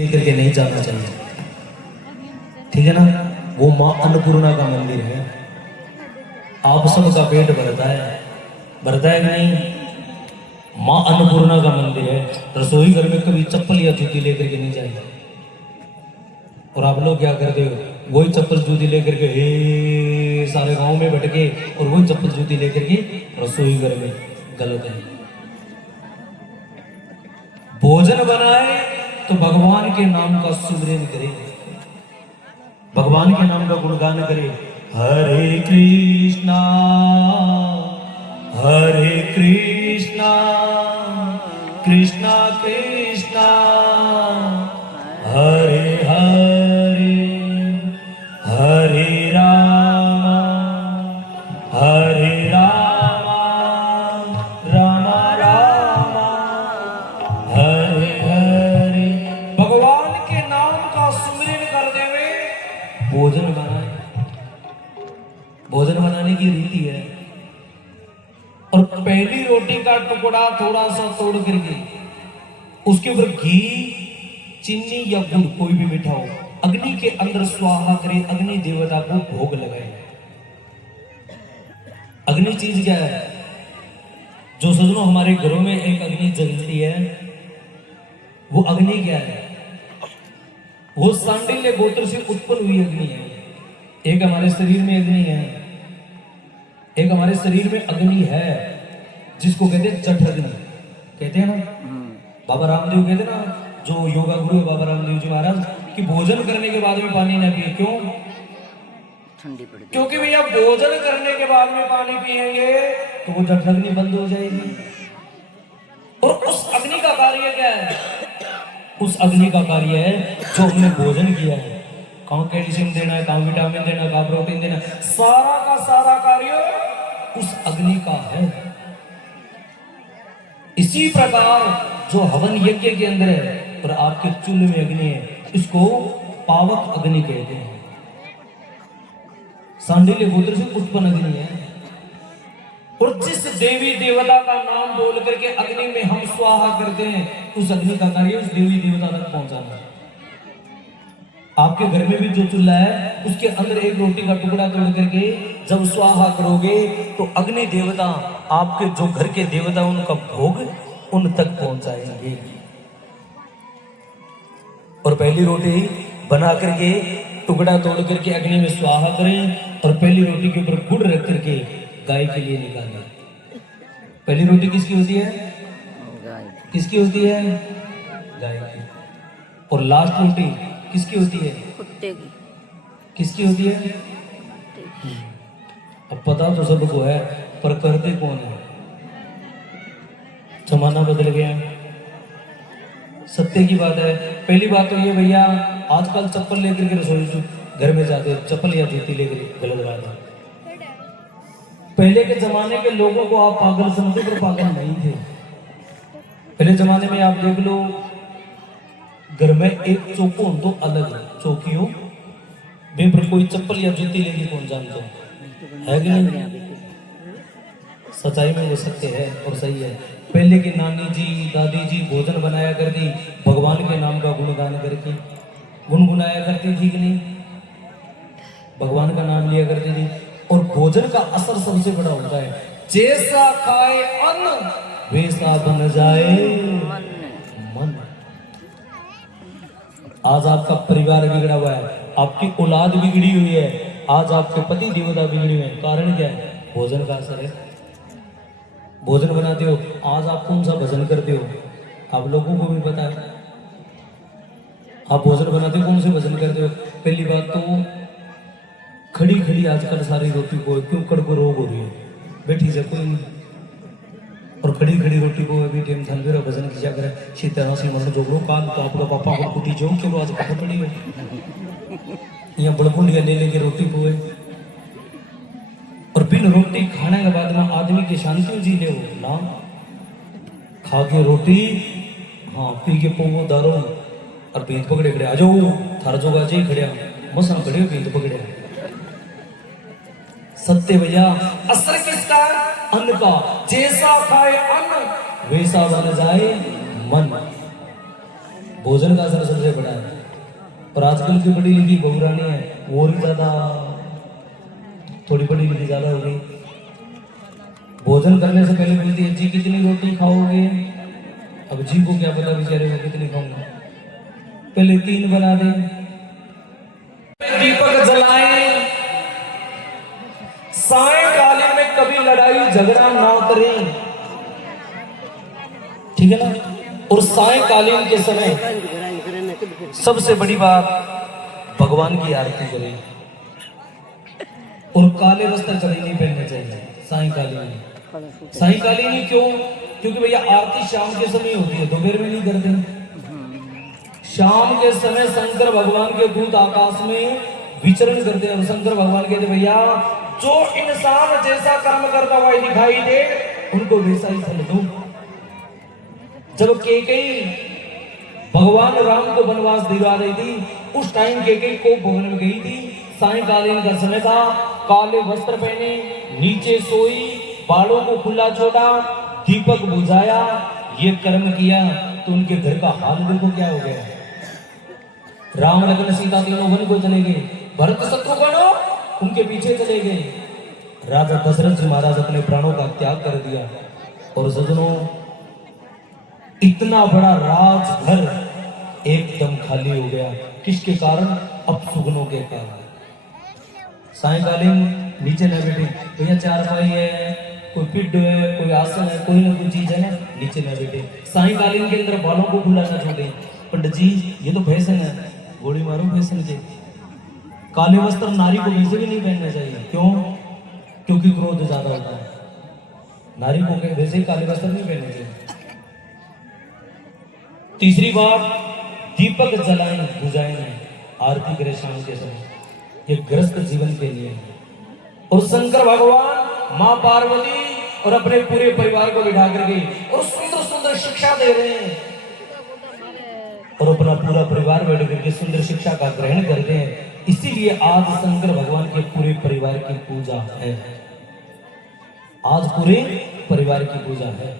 लेकर के नहीं जाना चाहिए, ठीक है ना। वो माँ अन्नपूर्णा का मंदिर है। आप सबका पेट भरता है कि नहीं? माँ अन्नपूर्णा का मंदिर है। रसोई घर में कभी चप्पल या जूती लेकर के नहीं जाएगा। और आप लोग क्या करते हो? वही चप्पल जूती लेकर के हे सारे गांव में भटके और वही चप्पल जूती लेकर के रसोई घर में। गलत है। भोजन बनाए तो भगवान के नाम का सुमिरन करे, भगवान के नाम का गुणगान करे। हरे कृष्णा कृष्णा कृष्णा हरे हरे, हरे राम राम राम हरे हरे। भगवान के नाम का सुमिरन कर देवे। भोजन बनाए, भोजन बनाने की रीति है। और पहली रोटी का टुकड़ा थोड़ा सा तोड़ करके उसके ऊपर घी, चीनी या गुड़ कोई भी मीठा हो, अग्नि के अंदर स्वाहा करे, अग्नि देवता को भोग लगाए। अग्नि चीज क्या है? जो सजनों हमारे घरों में एक अग्नि जलती है, वो अग्नि क्या है? वो सांडिल्य गोत्र से उत्पन्न हुई अग्नि है। एक हमारे शरीर में अग्नि है, एक हमारे शरीर में अग्नि है जिसको कहते हैं जठ अग्नि, कहते हैं ना। बाबा रामदेव कहते हैं ना, जो योगा गुरु है बाबा रामदेव जी महाराज, कि भोजन करने के बाद में पानी ना पिए। क्यों? ठंडी पड़ गई। क्योंकि भैया भोजन करने के बाद में पानी पिएंगे तो वो जठ अग्नि बंद हो जाएगी। और उस अग्नि का कार्य क्या है? उस अग्नि का कार्य है जो हमने भोजन किया है। कहाँ कैल्शियम देना है, कहाँ विटामिन देना है, कहाँ प्रोटीन देना है, सारा का सारा कार्य उस अग्नि का है। इसी प्रकार जो हवन यज्ञ के अंदर है और आपके चूल्हे में अग्नि है, इसको पावक अग्नि कहते हैं। सांडिल्य गोत्र से उत्पन्न अग्नि है। और जिस देवी देवता का नाम बोल करके अग्नि में हम स्वाहा करते हैं, उस अग्नि का कार्य उस देवी देवता तक पहुंचाना है। आपके घर में भी जो चूल्हा है उसके अंदर एक रोटी का टुकड़ा तोड़ करके जब स्वाहा करोगे तो अग्नि देवता आपके जो घर के देवता उनका भोग उन तक पहुंचाएंगे। और पहली रोटी बना करके टुकड़ा तोड़ करके अग्नि में स्वाहा करें और पहली रोटी के ऊपर गुड़ रख करके गाय के लिए निकालें। पहली रोटी किसकी होती है? किसकी होती है? गाय की। और लास्ट रोटी किसकी होती है? कुत्ते की। किसकी होती है? अब पता तो सबको है, पर करते कौन है? जमाना बदल गया। सत्य की बात है। पहली बात तो ये भैया, आजकल चप्पल लेकर के रसोई घर में जाते, चप्पल या जूती लेकर, गलत बात है। पहले के जमाने के लोगों को आप पागल समझते, पर पागल नहीं थे। पहले जमाने में आप देख लो, घर में एक चौको हो तो अलग चौकी हो, पर कोई चप्पल या जूती लेके कौन जानता है कि नहीं? सच्चाई में वो सत्य है और सही है। पहले की नानी जी, दादी जी भोजन बनाया करती, भगवान के नाम का गुणगान करके गुनगुनाया करती थी कि नहीं? भगवान का नाम लिया करती थी। और भोजन का असर सबसे बड़ा होता है, जैसा खाए अन्न वैसा बन जाए मन। आज आपका परिवार बिगड़ा हुआ है, आपकी औलाद बिगड़ी हुई है, आज आपके पति देवता बिगड़े हुए हैं। कारण क्या है? भोजन का असर है। भोजन बनाते हो, आज आप कौन सा भजन करते हो आप लोगों को भी पता है। आप भोजन बनाते हो, कौन से भजन करते हो? पहली बात तो खड़ी खड़ी आजकल सारी रोटी को क्यों कड़को रोग हो रही है, बैठी से कोई नहीं। और खड़ी खड़ी रोटी को अभी टाइम थान फिर भजन किया करे, सीताराम से मरण जोगड़ो काल तो आपका पापा को कुटी जो चलो आज पकड़ पड़ी है यहाँ बड़बुंडिया ले लेके रोटी को है। और बिन रोटी खाने के बाद में आदमी की शांति जी ले हो ना, खा के रोटी, हाँ पी के पोगो दारो और बीत पकड़े खड़े आ जाओ थार जोगा जी खड़े मसन खड़े बीत पकड़े। सत्य भैया, असर किसका? अन्न का। जैसा खाए अन्न वैसा बन जाए मन। भोजन का असर सबसे बड़ा है। और आजकल की बड़ी लिखी बहुरानी है, वो भी ज्यादा, थोड़ी बड़ी लिखी ज्यादा हो गई। भोजन करने से पहले बोलती है जी कितनी रोटी खाओगे। अब जी को क्या पता बेचारे वो कितनी खाऊंगा, पहले 3 बना दे। दीपक जलाएं, सायंकालीन में कभी लड़ाई झगड़ा ना करें, ठीक है ना। और सायंकालीन के समय सबसे बड़ी बात, भगवान की आरती करें। और काले वस्त्र कभी नहीं पहनने चाहिए सायंकालीन। सायंकालीन क्यों? क्योंकि भैया आरती शाम के समय होती है, दोपहर में नहीं करते। शाम के समय शंकर भगवान के दूत आकाश में विचरण करते हैं और शंकर भगवान कहते भैया जो इंसान जैसा कर्म करता हुआ दिखाई दे उनको वैसा ही फल दो। जब कैकेयी भगवान राम को वनवास दिलवा रही थी, उस टाइम कैकेयी को भवन में गई थी, सायंकालीन का समय था, काले वस्त्र पहने, नीचे सोई, बालों को खुला छोड़ा, दीपक बुझाया, ये कर्म किया तो उनके घर का हाल देखो क्या हो गया। राम लक्ष्मण सीता तीनों वन को चले गए, भरत शत्रुघ्न उनके पीछे चले गए, राजा दशरथ जी महाराज अपने प्राणों का त्याग कर दिया। और सज्जनों, इतना बड़ा राजघर एकदम खाली हो गया, किसके कारण? अपशुगनों के कारण। सायंकालीन नीचे न बैठे, भैया चारपाई है, कोई पिड्ड है, कोई आसन है, कोई ना कोई चीज है ना, नीचे न बैठे। सायंकालीन के अंदर बालों को खुला ना छोड़े। पंडित जी ये तो फैशन है, गोली मारो फैशन के। काले वस्त्र नारी को वैसे भी नहीं पहनना चाहिए, क्यों? क्योंकि क्रोध ज्यादा होता है, नारी को वैसे ही काले वस्त्र नहीं पहनने चाहिए। तीसरी बात, दीपक जलाएं बुझाएं नहीं, आरती करें शाम के समय, ये ग्रस्त जीवन के लिए। और शंकर भगवान मां पार्वती और अपने पूरे परिवार को बिठा करके और सुंदर सुंदर शिक्षा दे रहे हैं, और अपना पूरा परिवार बैठ करके सुंदर शिक्षा का ग्रहण करते हैं। इसीलिए आज शंकर भगवान के पूरे परिवार की पूजा है, आज पूरे परिवार की पूजा है।